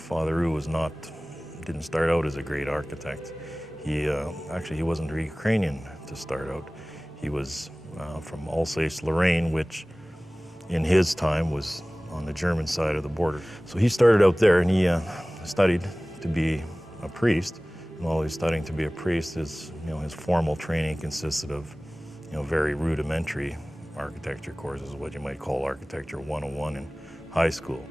Father Rew didn't start out as a great architect. Actually, he wasn't Ukrainian to start out. He was from Alsace-Lorraine, which in his time was on the German side of the border. So he started out there, and he studied to be a priest. And while he was studying to be a priest, his formal training consisted of very rudimentary architecture courses, what you might call Architecture 101 in high school.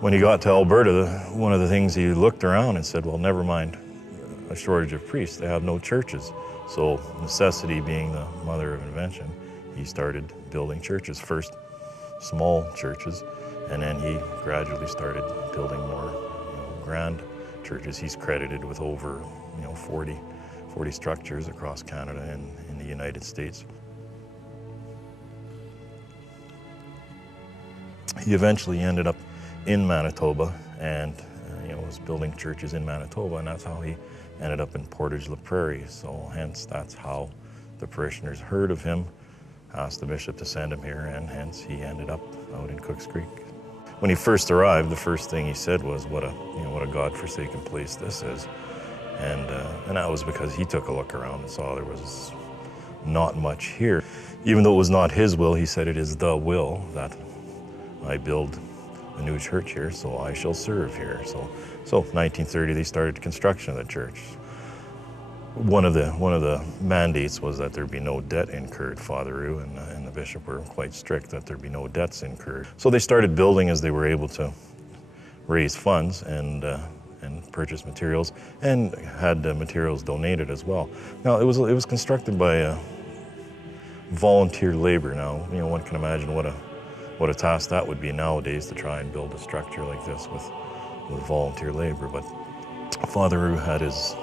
When he got to Alberta, one of the things he looked around and said, well, never mind a shortage of priests, they have no churches. So necessity being the mother of invention, he started building churches, first small churches, and then he gradually started building more grand churches. He's credited with over 40 structures across Canada and in the United States. He eventually ended up in Manitoba and was building churches in Manitoba, and that's how he ended up in Portage-la-Prairie. So hence that's how the parishioners heard of him, asked the bishop to send him here, and hence he ended up out in Cooks Creek. When he first arrived, the first thing he said was, what a God-forsaken place this is. And that was because he took a look around and saw there was not much here. Even though it was not his will, he said, it is the will that I build a new church here, so I shall serve here. So 1930, they started construction of the church. One of the mandates was that there be no debt incurred. Father Rew and the bishop were quite strict that there be no debts incurred. So they started building as they were able to raise funds and purchase materials, and had materials donated as well. Now it was constructed by volunteer labor. Now one can imagine what a task that would be nowadays to try and build a structure like this with volunteer labor. But Father Rew had his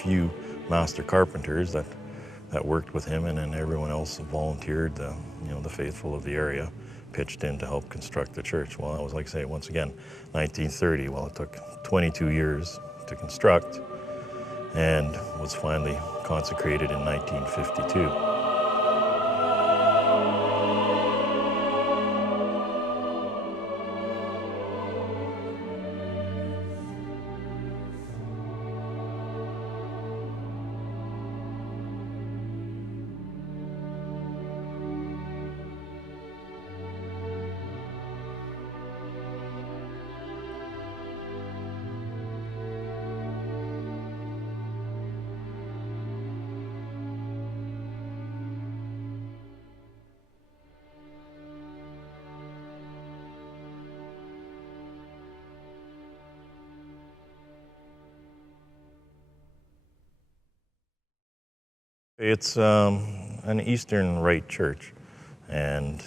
few master carpenters that worked with him, and then everyone else volunteered. The faithful of the area pitched in to help construct the church. Well, that was, like I say, once again, 1930. Well, it took 22 years to construct and was finally consecrated in 1952. It's an Eastern Rite church, and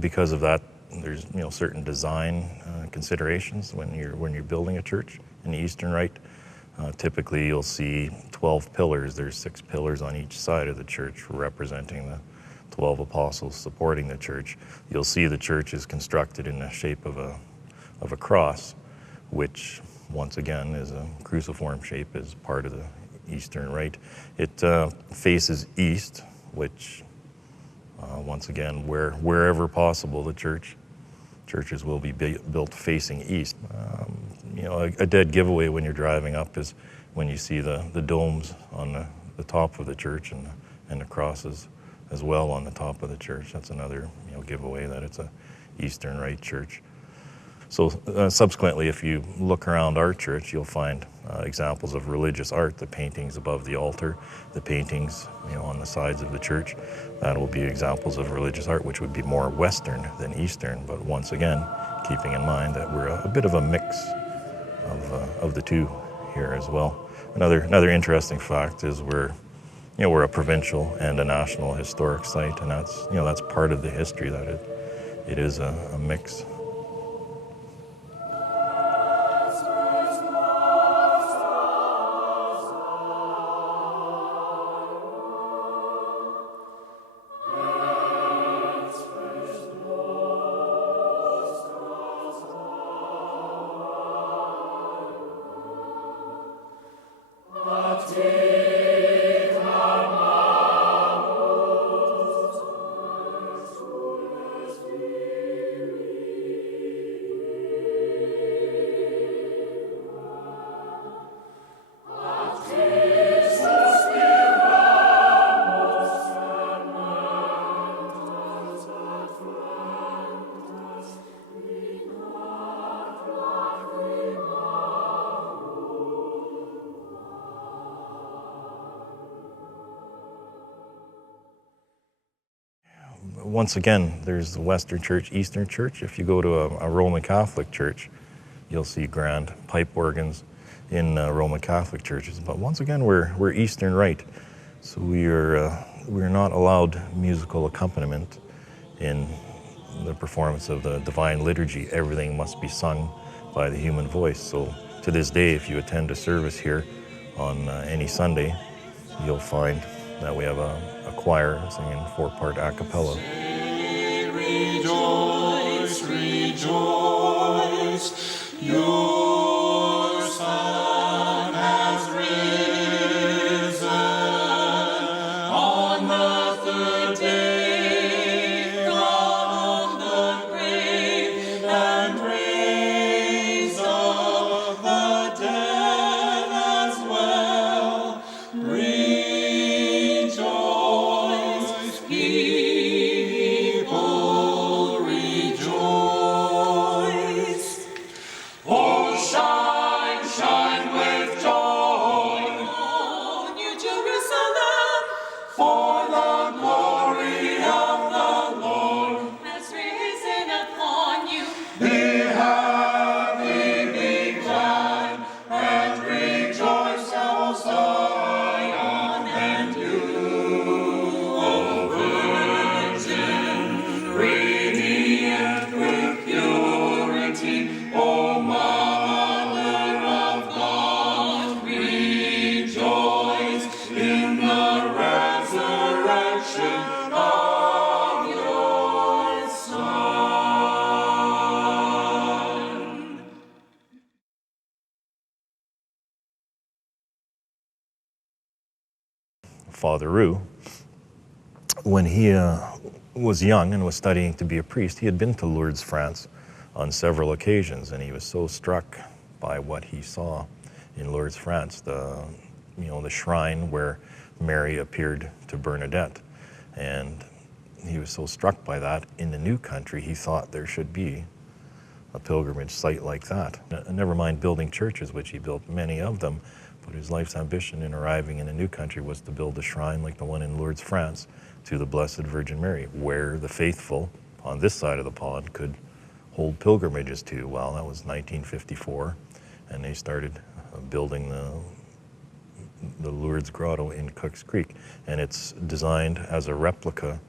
because of that, there's certain design considerations when you're building a church in the Eastern Rite. Typically, you'll see 12 pillars. There's 6 pillars on each side of the church representing the 12 apostles supporting the church. You'll see the church is constructed in the shape of a cross, which once again is a cruciform shape as part of the Eastern Rite. It faces east, which once again, wherever possible, the churches will be built facing east. A dead giveaway when you're driving up is when you see the domes on the top of the church and the crosses as well on the top of the church. That's another giveaway that it's a Eastern Rite church. So subsequently, if you look around our church, you'll find examples of religious art, the paintings above the altar, the paintings on the sides of the church. That will be examples of religious art, which would be more Western than Eastern, but once again, keeping in mind that we're a bit of a mix of the two here as well. Another interesting fact is we're a provincial and a national historic site, and that's part of the history, that it is a mix. once again, there's the Western Church, Eastern Church. If you go to a Roman Catholic church, you'll see grand pipe organs in Roman Catholic churches. But once again, we're Eastern Rite, so we're not allowed musical accompaniment in the performance of the Divine Liturgy. Everything must be sung by the human voice. So to this day, if you attend a service here on any Sunday, you'll find that we have a choir singing 4-part a cappella. Rejoice, rejoice, your Son has risen on the third day from the grave, and raised up the dead as well. Rejoice, people, rejoice. Oh, shine, shine with joy, oh, New Jerusalem, for the glory of the Lord has risen upon you. Be happy, be glad, and rejoice, O Zion, and you, O Virgin, radiant with purity, O Mother of God, rejoice in the resurrection of your Son. Father Roux, when he was young and was studying to be a priest, he had been to Lourdes, France on several occasions, and he was so struck by what he saw in Lourdes, France, the shrine where Mary appeared to Bernadette. And he was so struck by that. In the new country, he thought there should be a pilgrimage site like that. Never mind building churches, which he built many of them, but his life's ambition in arriving in a new country was to build a shrine like the one in Lourdes, France, to the Blessed Virgin Mary, where the faithful on this side of the pond could hold pilgrimages to. Well, that was 1954, and they started building the Lourdes Grotto in Cook's Creek, and it's designed as a replica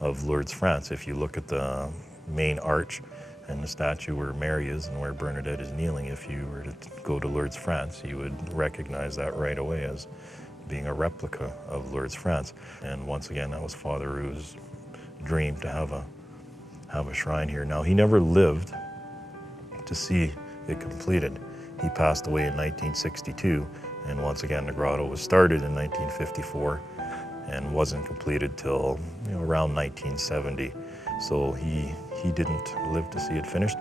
of Lourdes, France. If you look at the main arch and the statue where Mary is and where Bernadette is kneeling, if you were to go to Lourdes, France, you would recognize that right away as being a replica of Lourdes, France. And once again, that was Father Roux's dream, to have a shrine here. Now, he never lived to see it completed. He passed away in 1962, and once again, the grotto was started in 1954 and wasn't completed till around 1970. So he didn't live to see it finished.